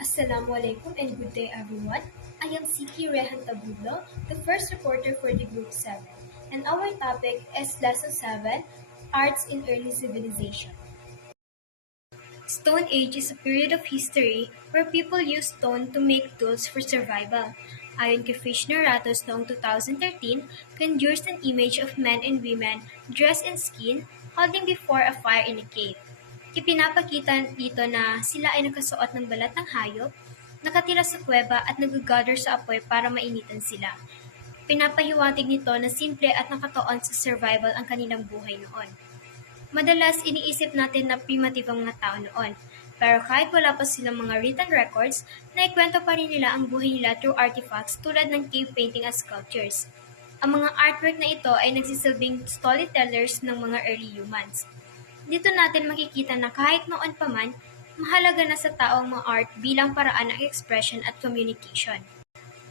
Assalamualaikum and good day everyone. I am Siki Rehan Tabudlo, the first reporter for the Group 7, and our topic is Lesson 7, Arts in Early Civilization. Stone Age is a period of history where people used stone to make tools for survival. Ayon kay Fishner Ratos noong 2013, conjures an image of men and women dressed in skin holding before a fire in a cave. Ipinapakita dito na sila ay nakasuot ng balat ng hayop, nakatira sa kuweba at nag-gather sa apoy para mainitan sila. Pinapahiwatig nito na simple at nakatuon sa survival ang kanilang buhay noon. Madalas iniisip natin na primitive ang mga tao noon, pero kahit wala pa silang mga written records, naikwento pa rin nila ang buhay nila through artifacts tulad ng cave painting at sculptures. Ang mga artwork na ito ay nagsisilbing storytellers ng mga early humans. Dito natin makikita na kahit noon pa man, mahalaga na sa tao ang mga art bilang paraan ng expression at communication.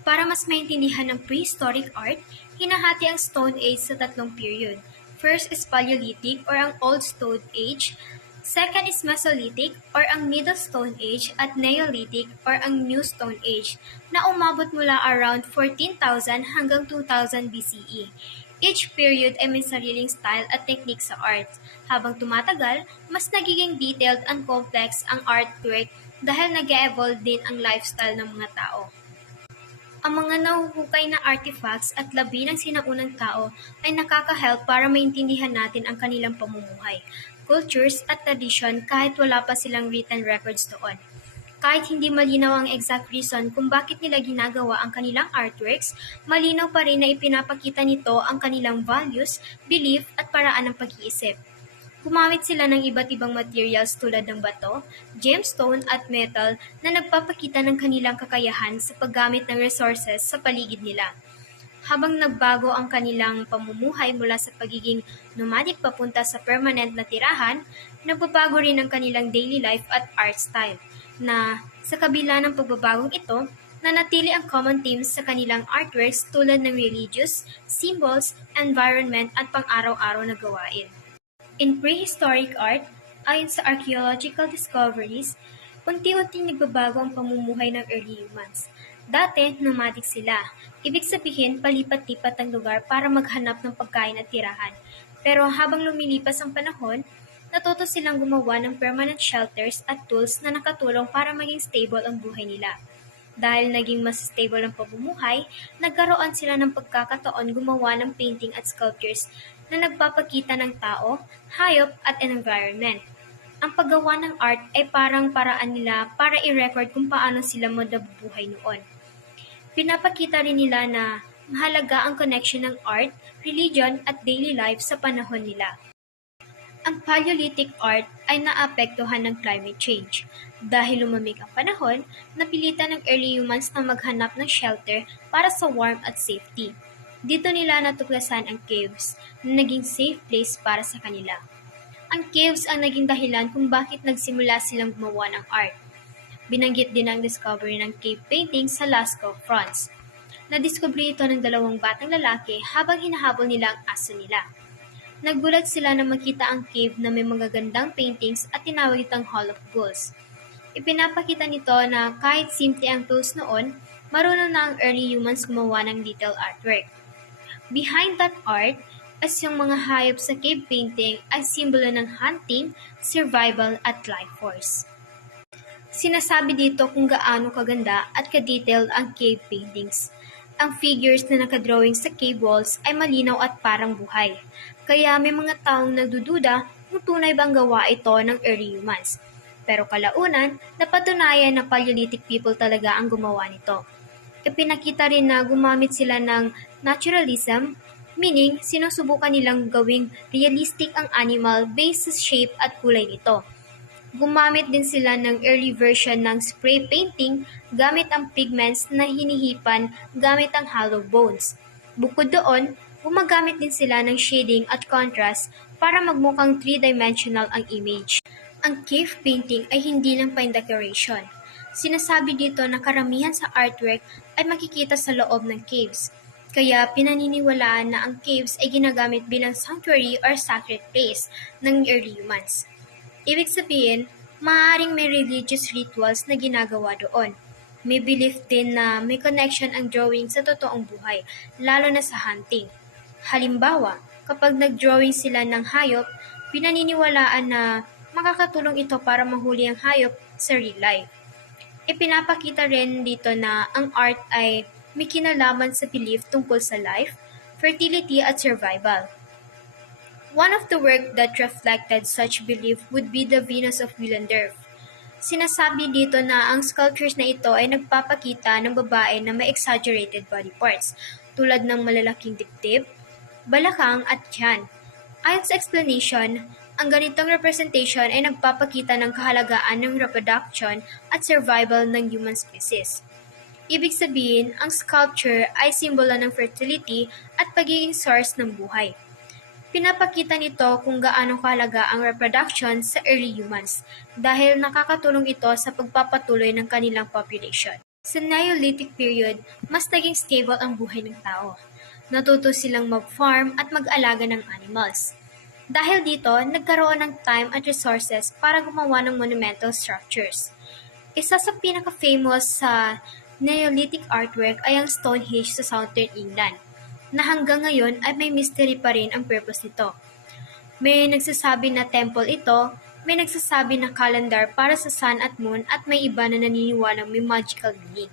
Para mas maintindihan ng prehistoric art, hinahati ang Stone Age sa tatlong period. First is Paleolithic or ang Old Stone Age, second is Mesolithic or ang Middle Stone Age at Neolithic or ang New Stone Age na umabot mula around 14,000 hanggang 2,000 BCE. Each period ay may sariling style at technique sa art. Habang tumatagal, mas nagiging detailed and complex ang artwork dahil nag-evolve din ang lifestyle ng mga tao. Ang mga nahuhukay na artifacts at labi ng sinaunang tao ay nakaka-help para maintindihan natin ang kanilang pamumuhay, cultures at tradition kahit wala pa silang written records doon. Kahit hindi malinaw ang exact reason kung bakit nila ginagawa ang kanilang artworks, malinaw pa rin na ipinapakita nito ang kanilang values, belief at paraan ng pag-iisip. Gumamit sila ng iba't ibang materials tulad ng bato, gemstone at metal na nagpapakita ng kanilang kakayahan sa paggamit ng resources sa paligid nila. Habang nagbago ang kanilang pamumuhay mula sa pagiging nomadic papunta sa permanent na tirahan, nagbabago rin ang kanilang daily life at art style, na sa kabila ng pagbabagong ito, nanatili ang common themes sa kanilang artworks tulad ng religious, symbols, environment at pang-araw-araw na gawain. In prehistoric art, ayon sa archaeological discoveries, unti-unting nagbabago ang pamumuhay ng early humans. Dati, nomadic sila. Ibig sabihin, palipat-lipat ang lugar para maghanap ng pagkain at tirahan. Pero habang lumilipas ang panahon, natuto silang gumawa ng permanent shelters at tools na nakatulong para maging stable ang buhay nila. Dahil naging mas stable ang pamumuhay, nagkaroon sila ng pagkakataon gumawa ng painting at sculptures na nagpapakita ng tao, hayop at environment. Ang paggawa ng art ay parang paraan nila para i-record kung paano sila nabubuhay noon. Pinapakita rin nila na mahalaga ang connection ng art, religion at daily life sa panahon nila. Ang Paleolithic art ay naapektuhan ng climate change. Dahil lumamig ang panahon, napilitan ng early humans na maghanap ng shelter para sa warmth at safety. Dito nila natuklasan ang caves na naging safe place para sa kanila. Ang caves ang naging dahilan kung bakit nagsimula silang gumawa ng art. Binanggit din ang discovery ng cave painting sa Lascaux, France. Nadiskubre ito ng dalawang batang lalaki habang hinahabol nila ang aso nila. Naggulat sila na makita ang cave na may magagandang paintings at tinawag itong Hall of Ghouls. Ipinapakita nito na kahit simple ang tools noon, marunong na ang early humans gumawa ng detailed artwork. Behind that art, as yung mga hayop sa cave painting ay simbolo ng hunting, survival at life force. Sinasabi dito kung gaano kaganda at ka-detailed ang cave paintings. Ang figures na nakadrawing sa cave walls ay malinaw at parang buhay. Kaya may mga taong nagdududa kung tunay bang gawa ito ng early humans. Pero kalaunan, napatunayan na Paleolithic people talaga ang gumawa nito. Ipinakita rin na gumamit sila ng naturalism, meaning sinusubukan nilang gawing realistic ang animal based sa shape at kulay nito. Gumamit din sila ng early version ng spray painting gamit ang pigments na hinihipan gamit ang hollow bones. Bukod doon, gumagamit din sila ng shading at contrast para magmukhang three-dimensional ang image. Ang cave painting ay hindi lang pain-decoration. Sinasabi dito na karamihan sa artwork ay makikita sa loob ng caves. Kaya pinaniniwalaan na ang caves ay ginagamit bilang sanctuary or sacred place ng early humans. Ibig sabihin, Maaaring may religious rituals na ginagawa doon. May belief din na may connection ang drawing sa totoong buhay, lalo na sa hunting. Halimbawa, kapag nag-drawing sila ng hayop, pinaniniwalaan na makakatulong ito para mahuli ang hayop sa real life. Ipinapakita rin dito na ang art ay may kinalaman sa belief tungkol sa life, fertility at survival. One of the work that reflected such belief would be the Venus of Willendorf. Sinasabi dito na ang sculptures na ito ay nagpapakita ng babae na may exaggerated body parts, tulad ng malalaking dibdib, balakang at tiyan. Ayon sa explanation, ang ganitong representation ay nagpapakita ng kahalagaan ng reproduction at survival ng human species. Ibig sabihin, ang sculpture ay simbolo ng fertility at pagiging source ng buhay. Pinapakita nito kung gaano kahalaga ang reproduction sa early humans dahil nakakatulong ito sa pagpapatuloy ng kanilang population. Sa Neolithic period, mas naging stable ang buhay ng tao. Natuto silang mag-farm at mag-alaga ng animals. Dahil dito, nagkaroon ng time at resources para gumawa ng monumental structures. Isa sa pinaka-famous sa Neolithic artwork ay ang Stonehenge sa Southern England, na hanggang ngayon ay may mystery pa rin ang purpose nito. May nagsasabi na temple ito, may nagsasabi na calendar para sa sun at moon at may iba na naniniwalang may magical meaning.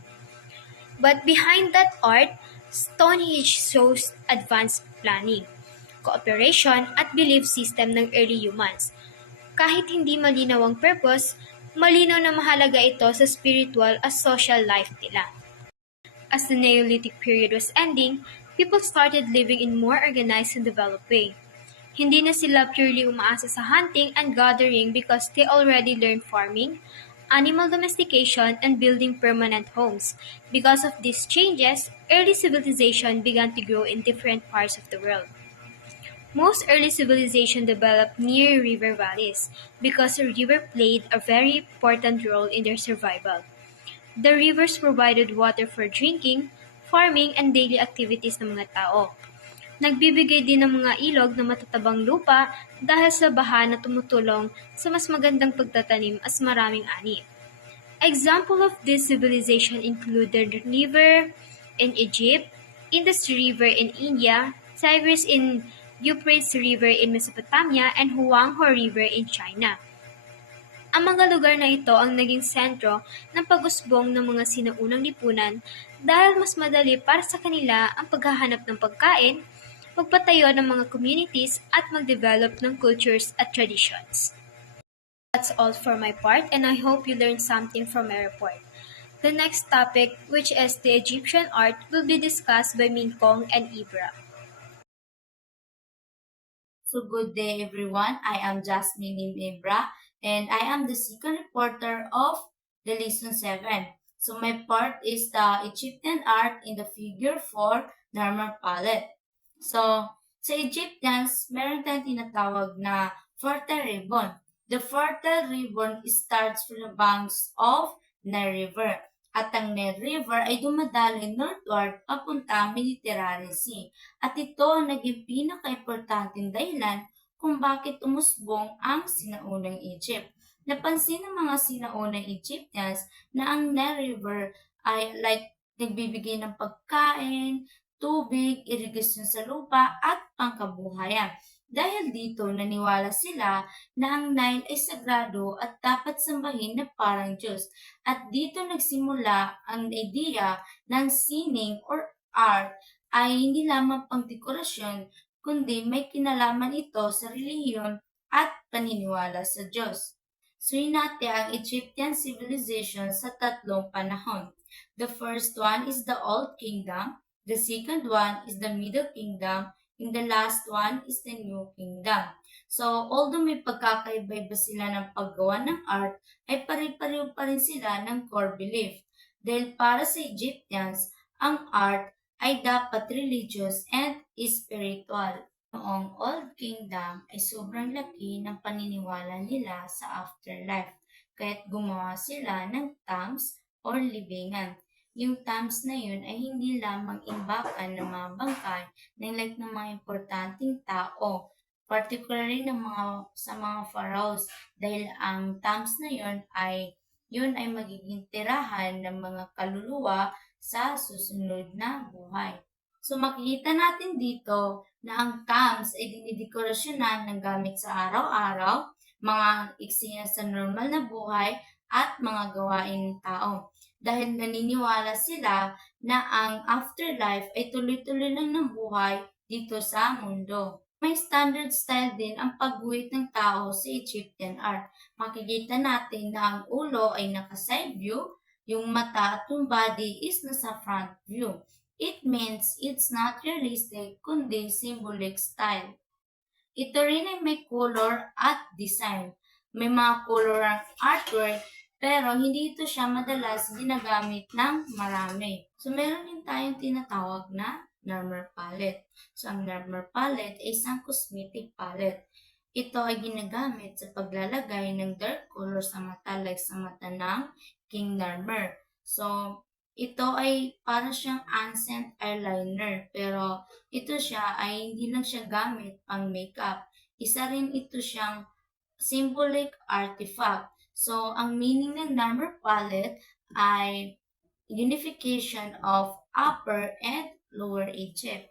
But behind that art, Stonehenge shows advanced planning, cooperation at belief system ng early humans. Kahit hindi malinaw ang purpose, malinaw na mahalaga ito sa spiritual at social life nila. As the Neolithic period was ending, people started living in more organized and developed way. Hindi na sila purely umaasa sa hunting and gathering because they already learned farming, animal domestication, and building permanent homes. Because of these changes, early civilization began to grow in different parts of the world. Most early civilization developed near river valleys because the river played a very important role in their survival. The rivers provided water for drinking, farming, and daily activities ng mga tao. Nagbibigay din ng mga ilog na matatabang lupa dahil sa baha na tumutulong sa mas magandang pagtatanim at maraming ani. Example of this civilization include the river in Egypt, Indus River in India, Tigris in Euphrates River in Mesopotamia, and Huanghe River in China. Ang mga lugar na ito ang naging sentro ng pag-usbong ng mga sinaunang lipunan dahil mas madali para sa kanila ang paghahanap ng pagkain, magpatayo ng mga communities at mag-develop ng cultures at traditions. That's all for my part, and I hope you learned something from my report. The next topic, which is the Egyptian art, will be discussed by Min Kong and Ibra. So good day everyone. I am Jasmine Ibra and I am the second reporter of the lesson 7. So my part is the Egyptian art in the figure 4 Narmer palette. So sa Egyptians, meron tayong tinatawag na fertile ribbon. The fertile ribbon starts from the banks of Nile River. At ang Nile River ay dumadaloy northward papunta Mediterranean Sea. At ito ang naging pinaka-importanteng dahilan kung bakit umusbong ang sinaunang Egypt. Napansin ng mga sinaunang Egyptians na ang Nile River ay nagbibigay ng pagkain, tubig, irigasyon sa lupa at pangkabuhayan. Dahil dito, naniwala sila na ang Nile ay sagrado at dapat sambahin na parang Diyos. At dito nagsimula ang idea ng sining or art ay hindi lamang pang dekorasyon, kundi may kinalaman ito sa relihiyon at paniniwala sa Diyos. Suyin natin ang Egyptian civilization sa tatlong panahon. The first one is the Old Kingdom, the second one is the Middle Kingdom, and the last one is the New Kingdom. So, although may pagkakaiba-iba sila ng paggawa ng art, ay pare-pareho pa rin sila ng core belief. Dahil para sa Egyptians, ang art ay dapat religious and spiritual. Noong Old Kingdom ay sobrang laki ng paniniwala nila sa afterlife, kaya't gumawa sila ng tombs or libingan. Yung tombs na yun ay hindi lamang imbakan ng mga bangkay ng ng mga importanteng tao, particularly sa mga pharaohs, dahil ang tombs na yun ay magiging tirahan ng mga kaluluwa sa susunod na buhay. So makikita natin dito na ang tombs ay dinidekorasyonan ng gamit sa araw-araw, mga eksena sa normal na buhay, at mga gawain ng tao. Dahil naniniwala sila na ang afterlife ay tuloy-tuloy lang ng buhay dito sa mundo. May standard style din ang pagguhit ng tao sa Egyptian art. Makikita natin na ang ulo ay naka-side view, yung mata at yung body is nasa front view. It means it's not realistic kundi symbolic style. Ito rin ay may color at design. May mga color ang artwork pero hindi ito siya madalas ginagamit ng marami. So meron din tayong tinatawag na Narmer palette. So ang Narmer palette ay isang cosmetic palette. Ito ay ginagamit sa paglalagay ng dark color sa mata like sa mata ng King Narmer. So ito ay para siyang ancient eyeliner pero ito siya ay hindi lang siya gamit pang makeup. Isa rin ito siyang symbolic artifact. So, ang meaning ng number palette ay unification of Upper and Lower Egypt.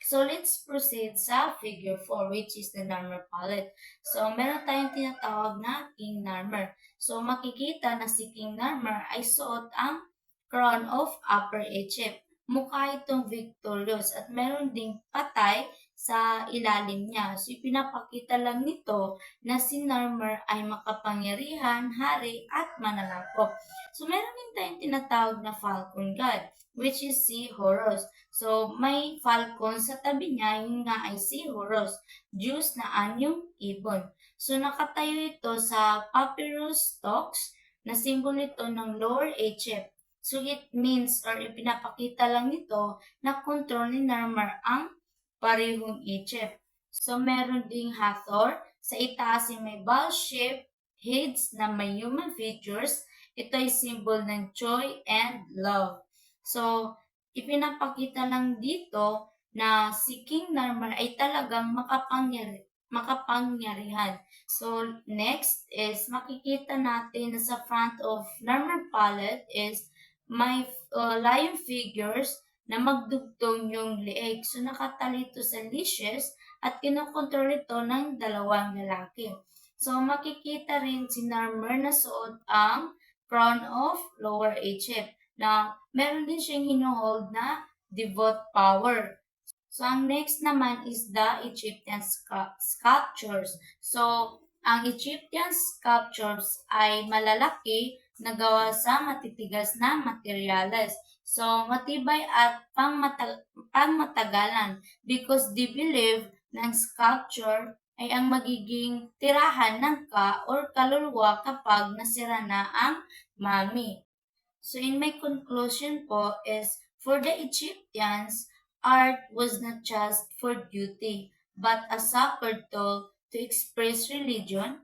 So, let's proceed sa figure 4 which is the Narmer palette. So, meron tayong tinatawag na King Narmer. So, makikita na si King Narmer ay suot ang Crown of Upper Egypt. Mukha itong victorious at meron ding patay sa ilalim niya. So, ipinapakita lang nito na si Narmer ay makapangyarihan, hari at mananakop. So, meron din tayong tinatawag na Falcon God which is si Horus. So, may falcon sa tabi niya, yung nga ay si Horus, Diyos na anyong ibon. So, nakatayo ito sa papyrus stalks na simbolo ito ng Lower Egypt. So, it means or ipinapakita lang nito na control ni Narmer ang parehong Egypt. So, meron ding Hathor. Sa itaas ay may ball-shaped heads na may human features. Ito ay symbol ng joy and love. So, ipinapakita lang dito na si King Narmer ay talagang makapangyarihan. So, next is makikita natin na sa front of Narmer palette is may lion figures na magdugtong yung leeg. So, nakatalito sa leashes at kinokontrol ito ng dalawang lalaki. So, makikita rin si Narmer na suot ang Crown of Lower Egypt na meron din siyang hinuhold na devote power. So, ang next naman is the Egyptian sculptures. So, ang Egyptian sculptures ay malalaki na gawa sa matitigas na materyales. So, matibay at pangmatagalan because they believe na ang sculpture ay ang magiging tirahan ng or kaluluwa kapag nasira na ang mummy. So in my conclusion po is, for the Egyptians, art was not just for beauty, but a sacred tool to express religion,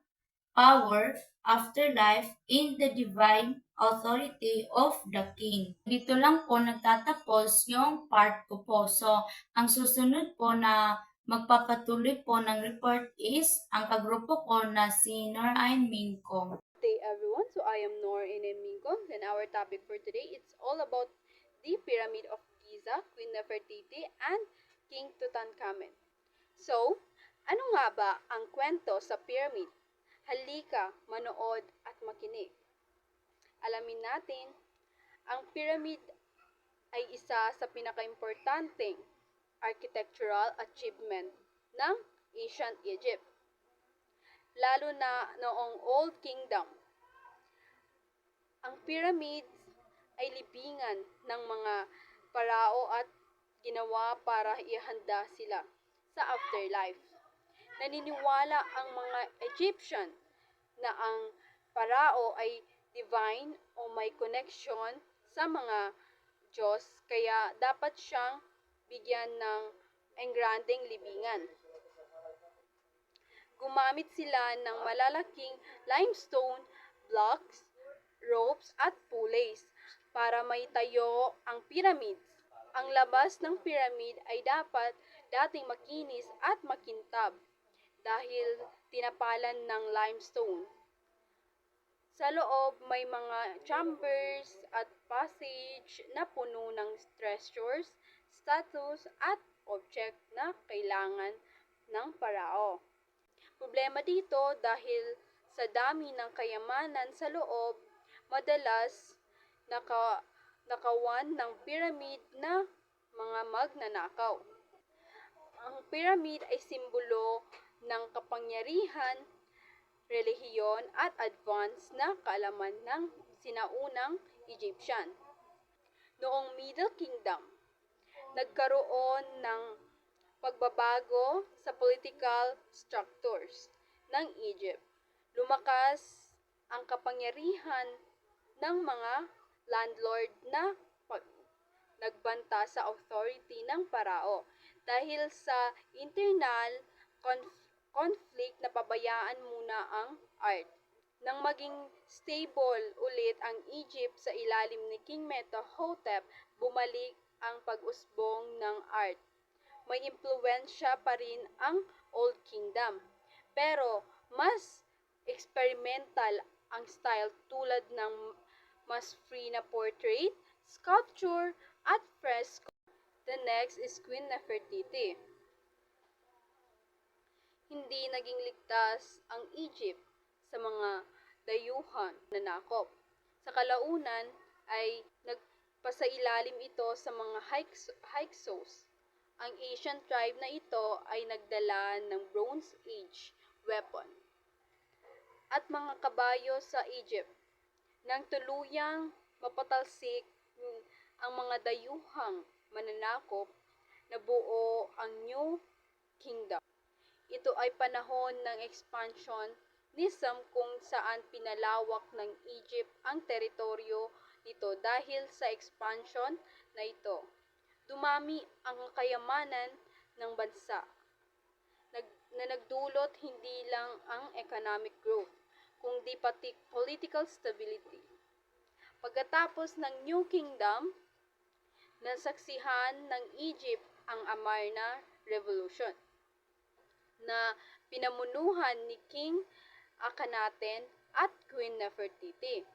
power, afterlife, in the divine authority of the king. Dito lang po nagtatapos yung part ko po. So, ang susunod po na magpapatuloy po ng report is ang kagrupo ko na si Norain Mingkong. Good day everyone, so I am Noor Inemingo and our topic for today it's all about the Pyramid of Giza, Queen Nefertiti and King Tutankhamen. So, ano nga ba ang kwento sa pyramid? Halika, manood at makinig. Alamin natin, ang pyramid ay isa sa pinakaimportanteng architectural achievement ng ancient Egypt, lalo na noong Old Kingdom. Ang pyramids ay libingan ng mga parao at ginawa para ihanda sila sa afterlife. Naniniwala ang mga Egyptian na ang parao ay divine o may connection sa mga Diyos kaya dapat siyang bigyan ng engranding libingan. Gumamit sila ng malalaking limestone blocks, ropes at pulleys para maitayo ang pyramids. Ang labas ng pyramid ay dapat dating makinis at makintab. dahil tinapalan ng limestone. Sa loob may mga chambers at passage na puno ng treasures, statues at object na kailangan ng parao. Problema dito dahil sa dami ng kayamanan sa loob, madalas nakawan ng pyramid na mga magnanakaw. Ang pyramid ay simbolo ng kapangyarihan, relihiyon at advanced na kaalaman ng sinaunang Egyptian. Noong Middle Kingdom, nagkaroon ng pagbabago sa political structures ng Egypt. Lumakas ang kapangyarihan ng mga landlord na nagbanta sa authority ng parao. Dahil sa internal conflict na pabayaan muna ang art. Nang maging stable ulit ang Egypt sa ilalim ni King Mentuhotep, bumalik ang pag-usbong ng art. May impluwensya pa rin ang Old Kingdom, pero mas experimental ang style tulad ng mas free na portrait, sculpture, at fresco. The next is Queen Nefertiti. Hindi naging ligtas ang Egypt sa mga dayuhan na nanakop. Sa kalaunan ay nagpasailalim ito sa mga Hyksos. Ang Asian tribe na ito ay nagdala ng Bronze Age weapon at mga kabayo sa Egypt. Nang tuluyang mapatalsik ang mga dayuhang mananakop, nabuo ang New Kingdom. Ito ay panahon ng expansionism kung saan pinalawak ng Egypt ang teritoryo nito dahil sa expansion na ito. Dumami ang kayamanan ng bansa na nagdulot hindi lang ang economic growth, kundi pati political stability. Pagkatapos ng New Kingdom, nasaksihan ng Egypt ang Amarna Revolution na pinamunuhan ni King Akhenaten at Queen Nefertiti.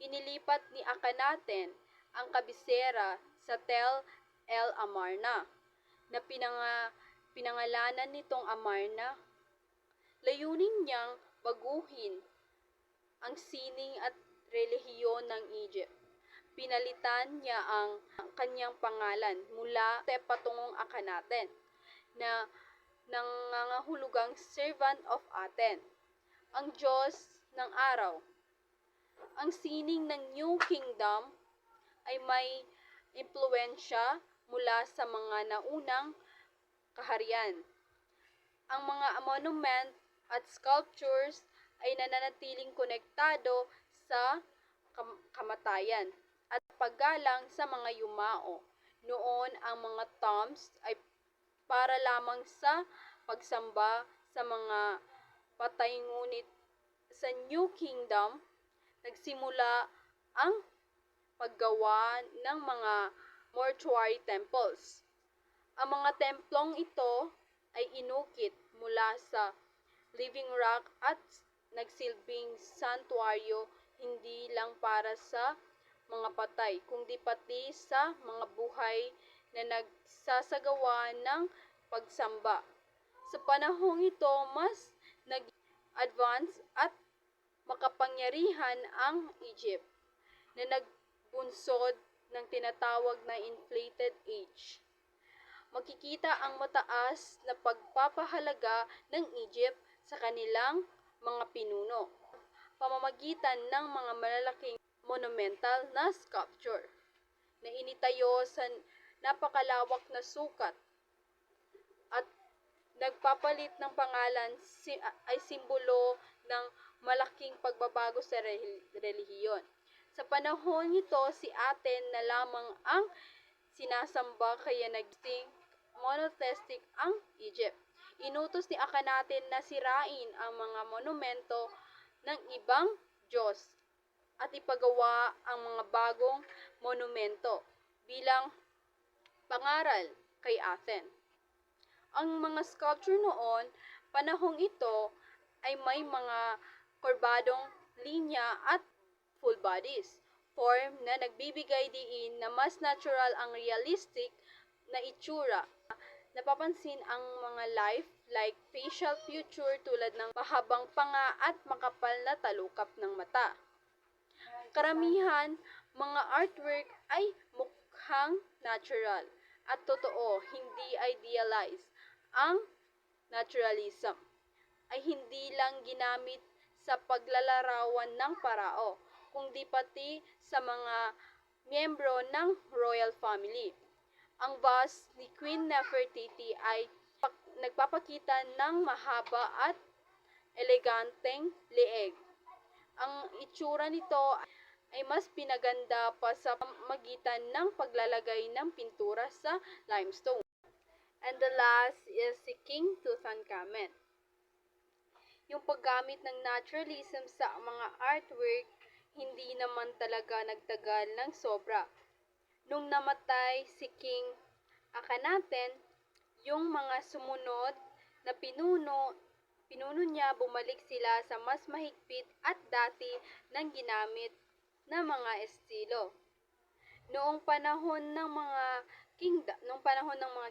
Inilipat ni Akhenaten ang kabisera sa Tel El Amarna na pinangalanan nitong Amarna. Layunin niyang baguhin ang sining at relihiyon ng Egypt. Pinalitan niya ang kanyang pangalan mula patungong Akhenaten na nangangahulugang servant of Aten, ang Diyos ng araw. Ang sining ng New Kingdom ay may impluwensya mula sa mga naunang kaharian. Ang mga monument at sculptures ay nananatiling konektado sa kamatayan at paggalang sa mga yumao. Noon ang mga tombs ay para lamang sa pagsamba sa mga patay, ngunit sa New Kingdom, nagsimula ang paggawa ng mga mortuary temples. Ang mga templong ito ay inukit mula sa living rock at nagsilbing santuaryo hindi lang para sa mga patay, kundi pati sa mga buhay na nagsasagawa ng pagsamba. Sa panahong ito, mas nag-advance at makapangyarihan ang Egypt na nagbunsod ng tinatawag na inflated age. Makikita ang mataas na pagpapahalaga ng Egypt sa kanilang mga pinuno, pamamagitan ng mga malalaking monumental na sculpture na initayo sa napakalawak na sukat at nagpapalit ng pangalan ay simbolo ng malaking pagbabago sa relihiyon. Sa panahon nito, si Aten na lamang ang sinasamba kaya naging monotheistic ang Egypt. Inutos ni Akhenaten na sirain ang mga monumento ng ibang Diyos at ipagawa ang mga bagong monumento bilang pangaral kay Aten. Ang mga sculpture noon panahong ito ay may mga kurbadong linya at full bodies, form na nagbibigay diin na mas natural ang realistic na itsura. Napapansin ang mga life-like facial feature tulad ng mahabang panga at makapal na talukap ng mata. Karamihan, mga artwork ay mukhang natural at totoo, hindi idealized. Ang naturalism ay hindi lang ginamit sa paglalarawan ng parao, kundi pati sa mga miyembro ng royal family. Ang bust ni Queen Nefertiti ay nagpapakita ng mahaba at eleganteng leeg. Ang itsura nito ay mas pinaganda pa sa magitan ng paglalagay ng pintura sa limestone. And the last is si King Tutankhamen. Yung paggamit ng naturalism sa mga artwork, hindi naman talaga nagtagal ng sobra. Nung namatay si King Akhenaten, yung mga sumunod na pinuno niya bumalik sila sa mas mahigpit at dati nang ginamit na mga estilo. Noong panahon ng mga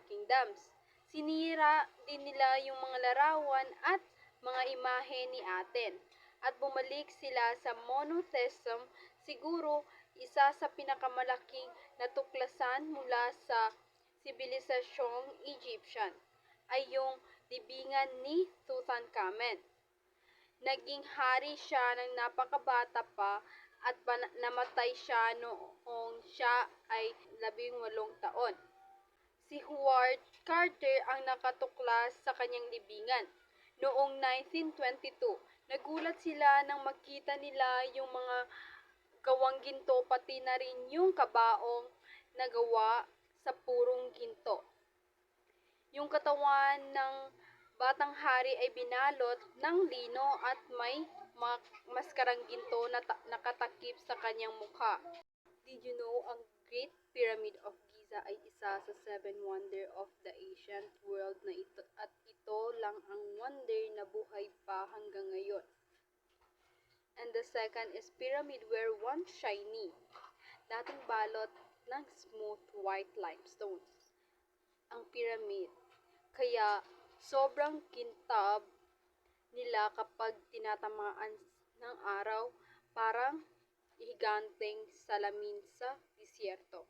kingdoms, sinira din nila yung mga larawan at mga imahe ni Aten at bumalik sila sa monotheism. Siguro isa sa pinakamalaking natuklasan mula sa sibilisasyong Egyptian ay yung libingan ni Tutankhamen. Naging hari siya ng napakabata pa at namatay siya noong siya ay 18 taon. Si Howard Carter ang nakatuklas sa kanyang libingan. Noong 1922, nagulat sila nang makita nila yung mga gawang ginto pati na rin yung kabaong na gawa sa purong ginto. Yung katawan ng batang hari ay binalot ng lino at may maskarang ginto na nakatakip sa kanyang mukha. Did you know ang Great Pyramid of Giza ay isa sa 7 wonder of the ancient world na ito at ito lang ang wonder na buhay pa hanggang ngayon. And the second is pyramid where once shiny, dating balot ng smooth white limestones. Ang pyramid, kaya sobrang kintab nila kapag tinatamaan ng araw, parang higanteng salamin sa disyerto.